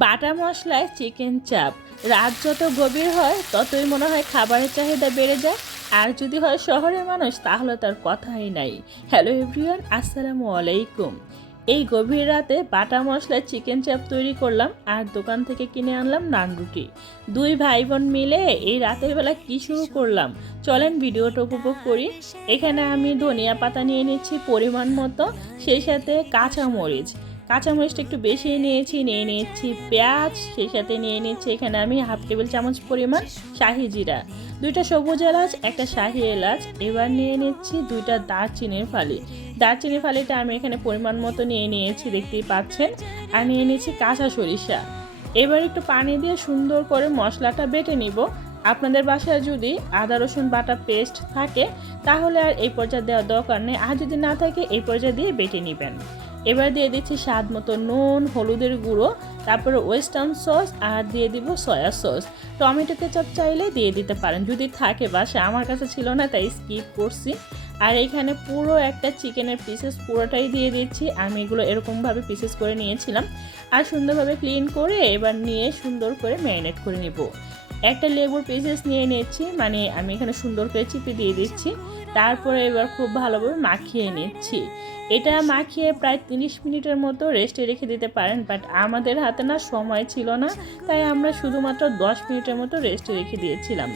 বাটা মশলায় চিকেন চাপ। রাত যত গভীর হয়, ততই মনে হয় খাবারের চাহিদা বেড়ে যায়। আর যদি হয় শহরের মানুষ, তাহলে তার কথাই নাই। হ্যালো এভরিওয়ান আসসালামু আলাইকুম। এই গভীর রাতে বাটা মশলায় চিকেন চাপ তৈরি করলাম আর দোকান থেকে কিনে আনলাম নান রুটি। দুই ভাই বোন মিলে এই রাতের বেলা কি শুরু করলাম? চলেন ভিডিওটা উপভোগ করি। এখানে আমি ধনিয়া পাতা নিয়ে নিচ্ছি পরিমাণ মতো, সেই সাথে কাঁচা মরিচ কাঁচামরিচটা একটু বেশি নিয়েছি, নিয়ে নিয়েছি পেঁয়াজ, সেই সাথে নিয়ে নিচ্ছি এখানে আমি হাফ টেবিল চামচ পরিমাণ শাহি জিরা। দুইটা সবুজ এলাচ, একটা শাহি এলাচ। এবার নিয়ে নিচ্ছি দুইটা দারচিনির ফালি। দারচিনির ফালিটা আমি এখানে পরিমাণ মতো নিয়ে নিয়েছি, দেখতেই পাচ্ছেন। আর নিয়ে নিয়েছি কাঁচা সরিষা। এবার একটু পানি দিয়ে সুন্দর করে মশলাটা বেটে নিব। আপনাদের বাসায় যদি আদা, রসুন, বাটা পেস্ট থাকে, তাহলে আর এই পর্যায়ে দেওয়ার দরকার নেই। আর যদি না থাকে, এই পর্যায়ে দিয়ে বেটে নেবেন। এবার দিয়ে দিচ্ছি স্বাদ মতো নুন, হলুদের গুঁড়ো, তারপরে ওয়েস্টার্ন সস আর দিয়ে দিব সয়া সস টমেটো কেচাপ চাইলে দিয়ে দিতে পারেন, যদি থাকে বাসা আমার কাছে ছিল না, তাই স্কিপ করছি। আর এখানে পুরো একটা চিকেনের পিসেস পুরোটাই দিয়ে দিচ্ছি। আমি এগুলো এরকমভাবে পিসেস করে নিয়েছিলাম। আর সুন্দরভাবে ক্লিন করে এবার নিয়ে সুন্দর করে ম্যারিনেট করে নেব। একটা লেবুর পিসেস নিয়ে নিচ্ছি মানে আমি এখানে সুন্দর করে চিপে দিয়ে দিচ্ছি। তারপরে এবার খুব ভালোভাবে মাখিয়ে নিচ্ছি। এটা মাখিয়ে প্রায় তিরিশ মিনিটের মতো রেস্টে রেখে দিতে পারেন বাট আমাদের হাতে না সময় ছিল না, তাই আমরা শুধুমাত্র দশ মিনিটের মতো রেস্টে রেখে দিয়েছিলাম।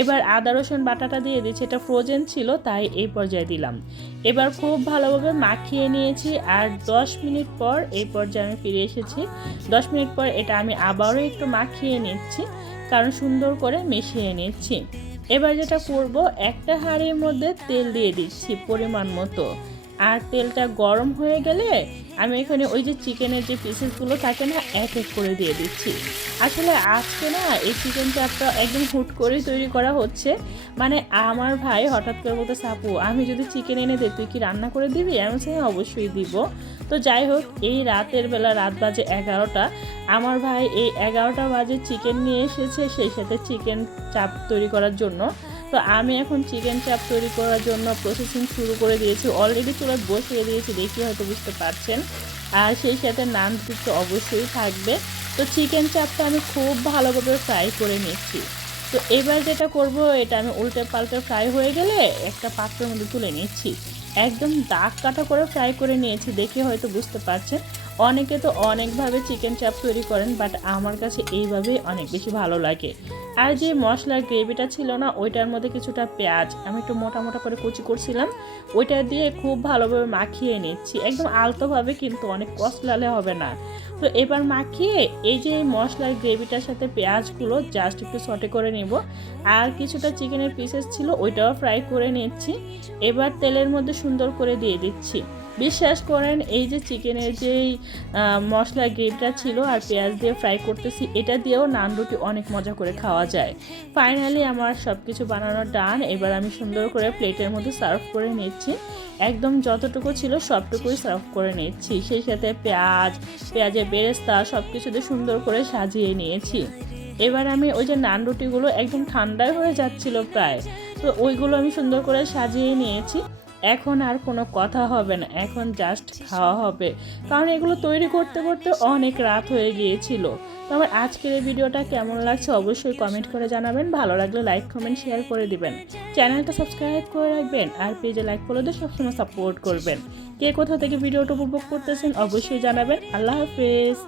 এবার আদা, রসুন, বাটাটা দিয়ে দিয়েছি। এটা ফ্রোজেন ছিল, তাই এই পর্যায়ে দিলাম। এবার খুব ভালোভাবে মাখিয়ে নিয়েছি আর দশ মিনিট পর এই পর্যায়ে আমি ফিরে এসেছি। দশ মিনিট পর এটা আমি আবারও একটু মাখিয়ে নিচ্ছি, কারণ সুন্দর করে মিশিয়ে নিচ্ছি। এবার যেটা করব, একটা হাঁড়ির মধ্যে তেল দিয়ে দিচ্ছি পরিমাণ মতো। আর তেলটা গরম হয়ে গেলে আমি এখানে ওই যে চিকেনের যে পিসেসগুলো থাকে না এক এক করে দিয়ে দিচ্ছি। আসলে আজকে না এই চিকেন চাপটা একদম হুট করেই তৈরি করা হচ্ছে। মানে আমার ভাই হঠাৎ করে বলতে সাপু আমি যদি চিকেন এনে দিই তুই কি রান্না করে দিবি? আমি বলছি, হ্যাঁ অবশ্যই দিব। তো যাই হোক এই রাতের বেলা রাত বাজে এগারোটা। আমার ভাই এই এগারোটা বাজে চিকেন নিয়ে এসেছে সেই সাথে চিকেন চাপ তৈরি করার জন্য। তো আমি এখন চিকেন চাপ তৈরি করার জন্য প্রসেসিং শুরু করে দিয়েছি। অলরেডি চুলায় বসিয়ে দিয়েছি, দেখি হয়তো বুঝতে পারছেন। আর সেই সাথে নান তো অবশ্যই থাকবে। তো চিকেন চাপটা আমি খুব ভালোভাবে ফ্রাই করে নিচ্ছি। তো এবার যেটা করব, এটা আমি উল্টে পাল্টে ফ্রাই হয়ে গেলে একটা পাত্রের মধ্যে তুলে নিচ্ছি। একদম দাগ কাটা করে ফ্রাই করে নিয়েছি, দেখে হয়তো বুঝতে পারছেন। অনেকে তো অনেকভাবে চিকেন চাপ তৈরি করেন বাট আমার কাছে এইভাবেই অনেক বেশি ভালো লাগে। আর যে মশলার গ্রেভিটা ছিল না, ওইটার মধ্যে কিছুটা পেঁয়াজ, আমি একটু মোটা মোটা করে কুচি করছিলাম, ওইটা দিয়ে খুব ভালোভাবে মাখিয়ে নিচ্ছি। একদম আলতোভাবে, কিন্তু অনেক কষলালে হবে না। তো এবার মাখিয়ে এই যে মশলার গ্রেভিটার সাথে পেঁয়াজগুলো জাস্ট একটু সটে করে নেব। আর কিছুটা চিকেনের পিসেস ছিল, ওইটাও ফ্রাই করে নিচ্ছি। এবার তেলের মধ্যে সুন্দর করে দিয়ে দিচ্ছি। বিশ্বাস করেন, এই যে চিকেনের যেই মশলা গ্রেভিটা ছিল আর পেঁয়াজ দিয়ে ফ্রাই করতেছি, এটা দিয়েও নান রুটি অনেক মজা করে খাওয়া যায়। ফাইনালি আমার সব কিছু বানানো ডান এবার আমি সুন্দর করে প্লেটের মধ্যে সার্ভ করে নিচ্ছি। একদম যতটুকু ছিল সবটুকুই সার্ভ করে নিচ্ছি। সেই সাথে পেঁয়াজ, পেঁয়াজের বেরেস্তা সব কিছু দিয়ে সুন্দর করে সাজিয়ে নিয়েছি। এবার আমি ওই যে নান রুটিগুলো একদম ঠান্ডাই হয়ে যাচ্ছিল প্রায়, তো ওইগুলো আমি সুন্দর করে সাজিয়ে নিয়েছি। এখন আর কোনো কথা হবে না, এখন জাস্ট খাওয়া হবে। কারণ এগুলো তৈরি করতে করতে অনেক রাত হয়ে গিয়েছিল। তো আমার আজকের এই ভিডিওটা কেমন লাগছে অবশ্যই কমেন্ট করে জানাবেন। ভালো লাগলে লাইক কমেন্ট শেয়ার করে দিবেন। চ্যানেলটা সাবস্ক্রাইব করে রাখবেন আর পেজে লাইক ফলো দিয়ে সবসময় সাপোর্ট করবেন। কে কোথা থেকে ভিডিওটা উপভোগ করতেছেন অবশ্যই জানাবেন। আল্লাহ হাফেজ।